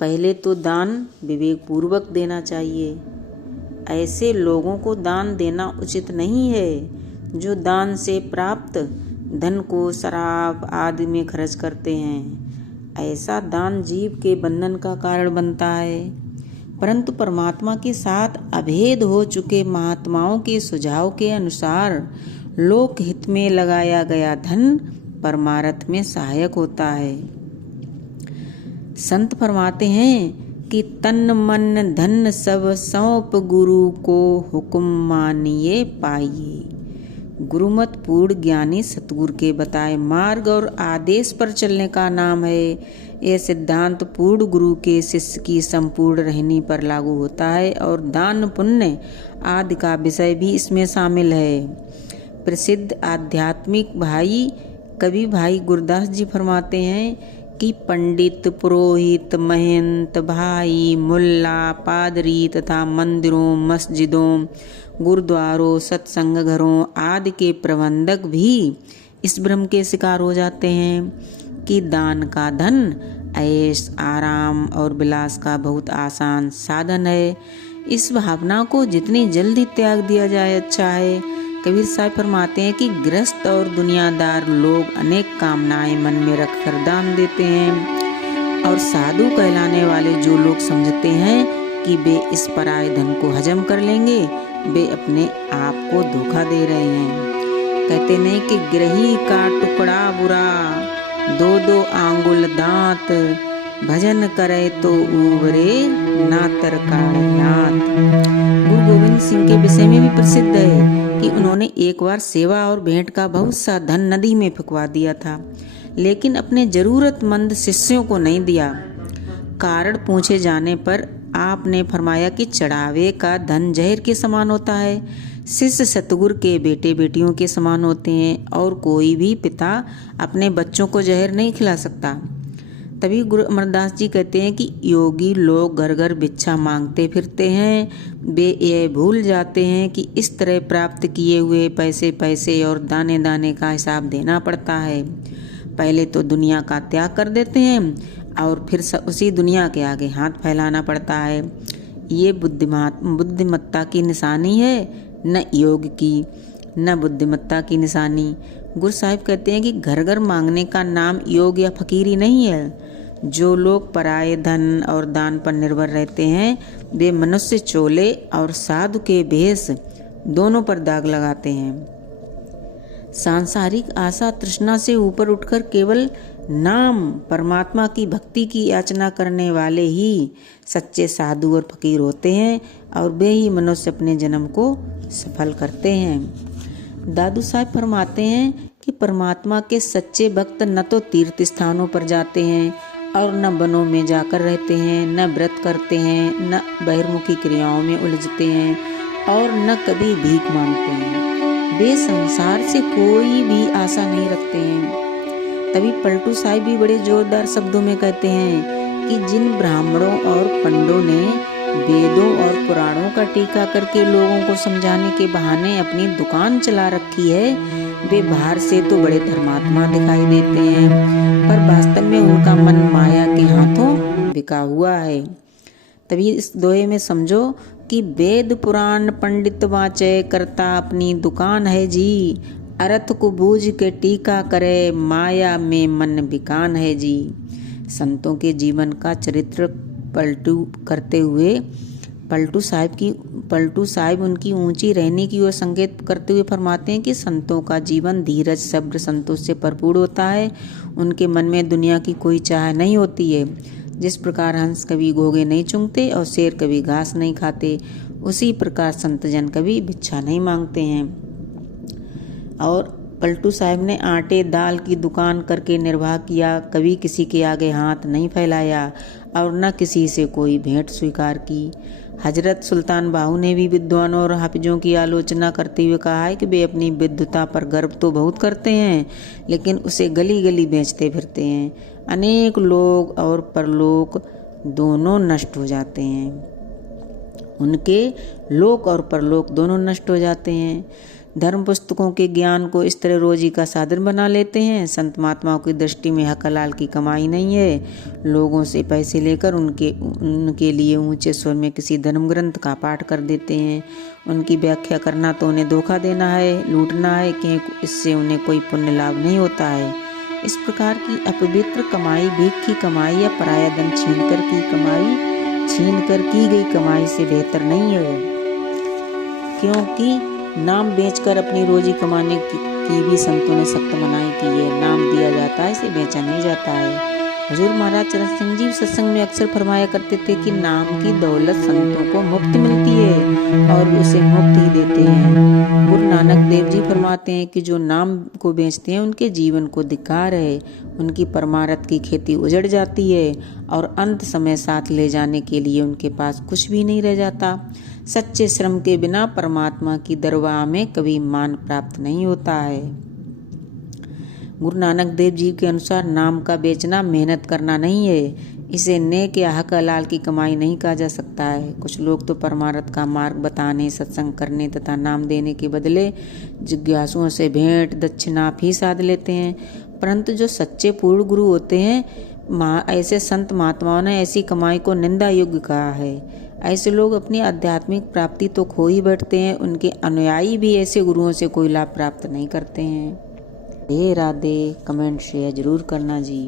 पहले तो दान विवेकपूर्वक देना चाहिए। ऐसे लोगों को दान देना उचित नहीं है जो दान से प्राप्त धन को शराब आदि में खर्च करते हैं। ऐसा दान जीव के बंधन का कारण बनता है। परंतु परमात्मा के साथ अभेद हो चुके महात्माओं के सुझाव के अनुसार लोक हित में लगाया गया धन परमार्थ में सहायक होता है। संत फरमाते हैं कि तन मन धन सब सौंप गुरु को हुक्म मानिए पाइए। गुरुमत पूर्ण ज्ञानी सतगुरु के बताए मार्ग और आदेश पर चलने का नाम है। यह सिद्धांत पूर्ण गुरु के शिष्य की संपूर्ण रहनी पर लागू होता है और दान पुण्य आदि का विषय भी इसमें शामिल है। प्रसिद्ध आध्यात्मिक भाई कवि भाई गुरदास जी फरमाते हैं कि पंडित पुरोहित महंत भाई मुल्ला पादरी तथा मंदिरों मस्जिदों गुरुद्वारों सत्संग घरों आदि के प्रबंधक भी इस भ्रम के शिकार हो जाते हैं कि दान का धन ऐश आराम और विलास का बहुत आसान साधन है। इस भावना को जितनी जल्दी त्याग दिया जाए अच्छा है। कबीर साहब फरमाते हैं कि गृहस्थ और दुनियादार लोग अनेक कामनाएं मन में रखकर दान देते हैं और साधु कहलाने वाले जो लोग समझते हैं कि वे इस पराये धन को हजम कर लेंगे, वे अपने आप को धोखा दे रहे हैं। कहते नहीं कि ग्रही का टुकड़ा बुरा दो दो आंगुल दांत भजन करे तो उबरे ना तरकायात। गुरु गोविंद सिंह के विषय में भी प्रसिद्ध है कि उन्होंने एक बार सेवा और भेंट का बहुत सा धन नदी में फेंकवा दिया था, लेकिन अपने जरूरतमंद शिष्यों को नहीं दिया। कारण पूछे जाने पर आपने फरमाया कि चढ़ावे का धन जहर के समान होता है, शिष्य सतगुरु के बेटे बेटियों के समान होते हैं और कोई भी पिता अपने बच्चों को जहर नहीं खिला सकता। तभी गुरु अमरदास जी कहते हैं कि योगी लोग घर घर भिक्षा मांगते फिरते हैं, वे ये भूल जाते हैं कि इस तरह प्राप्त किए हुए पैसे पैसे और दाने दाने का हिसाब देना पड़ता है। पहले तो दुनिया का त्याग कर देते हैं और फिर उसी दुनिया के आगे हाथ फैलाना पड़ता है। ये बुद्धिमत्ता की निशानी है, न योग की न बुद्धिमत्ता की निशानी। गुरु साहिब कहते हैं कि घर घर मांगने का नाम योग या फकीरी नहीं है। जो लोग पराये धन और दान पर निर्भर रहते हैं वे मनुष्य चोले और साधु के भेष दोनों पर दाग लगाते हैं। सांसारिक आशा तृष्णा से ऊपर उठकर केवल नाम परमात्मा की भक्ति की याचना करने वाले ही सच्चे साधु और फकीर होते हैं और वे ही मनुष्य अपने जन्म को सफल करते हैं। दादू साहब फरमाते हैं कि परमात्मा के सच्चे भक्त न तो तीर्थ स्थानों पर जाते हैं और न वनों में जाकर रहते हैं, न व्रत करते हैं, न बहिर्मुखी क्रियाओं में उलझते हैं और न कभी भीख मांगते हैं। वे संसार से कोई भी आशा नहीं रखते हैं। तभी पलटू साहिब भी बड़े जोरदार शब्दों में कहते हैं कि जिन ब्राह्मणों और पंडों ने वेदों और पुराणों का टीका करके लोगों को समझाने के बहाने अपनी दुकान चला रखी है, वे बाहर से तो बड़े धर्मात्मा दिखाई देते हैं, पर वास्तव में उनका मन माया के हाथों बिका हुआ है। तभी इस दोहे में समझो कि वेद पुराण पंडित वाचे करता अपनी दुकान है जी, अर्थ को बूझ के टीका करे माया में मन बिकान है जी। संतों के जीवन का चरित्र पलटू करते हुए पलटू साहिब उनकी ऊंची रहने की ओर संकेत करते हुए फरमाते हैं कि संतों का जीवन धीरज सब्र संतोष से भरपूर होता है। उनके मन में दुनिया की कोई चाह नहीं होती है। जिस प्रकार हंस कभी घोंघे नहीं चुंगते और शेर कभी घास नहीं खाते, उसी प्रकार संत जन कभी भिक्षा नहीं मांगते हैं। और पलटू साहब ने आटे दाल की दुकान करके निर्वाह किया, कभी किसी के आगे हाथ नहीं फैलाया और न किसी से कोई भेंट स्वीकार की। हजरत सुल्तान बाहू ने भी विद्वानों और हाफिजों की आलोचना करते हुए कहा है कि वे अपनी विद्वता पर गर्व तो बहुत करते हैं, लेकिन उसे गली गली बेचते फिरते हैं। अनेक लोग और परलोक दोनों नष्ट हो जाते हैं, उनके लोक और परलोक दोनों नष्ट हो जाते हैं। धर्म पुस्तकों के ज्ञान को इस तरह रोजी का साधन बना लेते हैं। संत महात्माओं की दृष्टि में हक हलाल की कमाई नहीं है लोगों से पैसे लेकर उनके लिए ऊंचे स्वर में किसी धर्म ग्रंथ का पाठ कर देते हैं। उनकी व्याख्या करना तो उन्हें धोखा देना है, लूटना है, कि इससे उन्हें कोई पुण्य लाभ नहीं होता है। इस प्रकार की अपवित्र कमाई, भीख की कमाई या पराया धन छीन कर की गई कमाई से बेहतर नहीं है, क्योंकि नाम बेचकर अपनी रोजी कमाने की भी संतों ने सख्त मनाही की है। नाम दिया जाता है, इसे बेचा नहीं जाता है। हुजूर महाराज चरण सिंह जी सत्संग में अक्सर फरमाया करते थे कि नाम की दौलत संतों को मुफ्त मिलती है और उसे मुफ्त ही देते हैं। गुरु नानक देव जी फरमाते हैं कि जो नाम को बेचते हैं उनके जीवन को धिक्कार है। उनकी परमार्थ की खेती उजड़ जाती है और अंत समय साथ ले जाने के लिए उनके पास कुछ भी नहीं रह जाता। सच्चे श्रम के बिना परमात्मा की दरबार में कभी मान प्राप्त नहीं होता है। गुरु नानक देव जी के अनुसार नाम का बेचना मेहनत करना नहीं है। इसे नेक या हक हलाल की कमाई नहीं कहा जा सकता है। कुछ लोग तो परमार्थ का मार्ग बताने, सत्संग करने तथा नाम देने के बदले जिज्ञासुओं से भेंट दक्षिणा भी साध लेते हैं, परंतु जो सच्चे पूर्ण गुरु होते हैं, ऐसे संत महात्माओं ने ऐसी कमाई को निंदा योग्य कहा है। ऐसे लोग अपनी आध्यात्मिक प्राप्ति तो खो ही बैठते हैं, उनके अनुयायी भी ऐसे गुरुओं से कोई लाभ प्राप्त नहीं करते हैं। राधे राधे। कमेंट शेयर जरूर करना जी।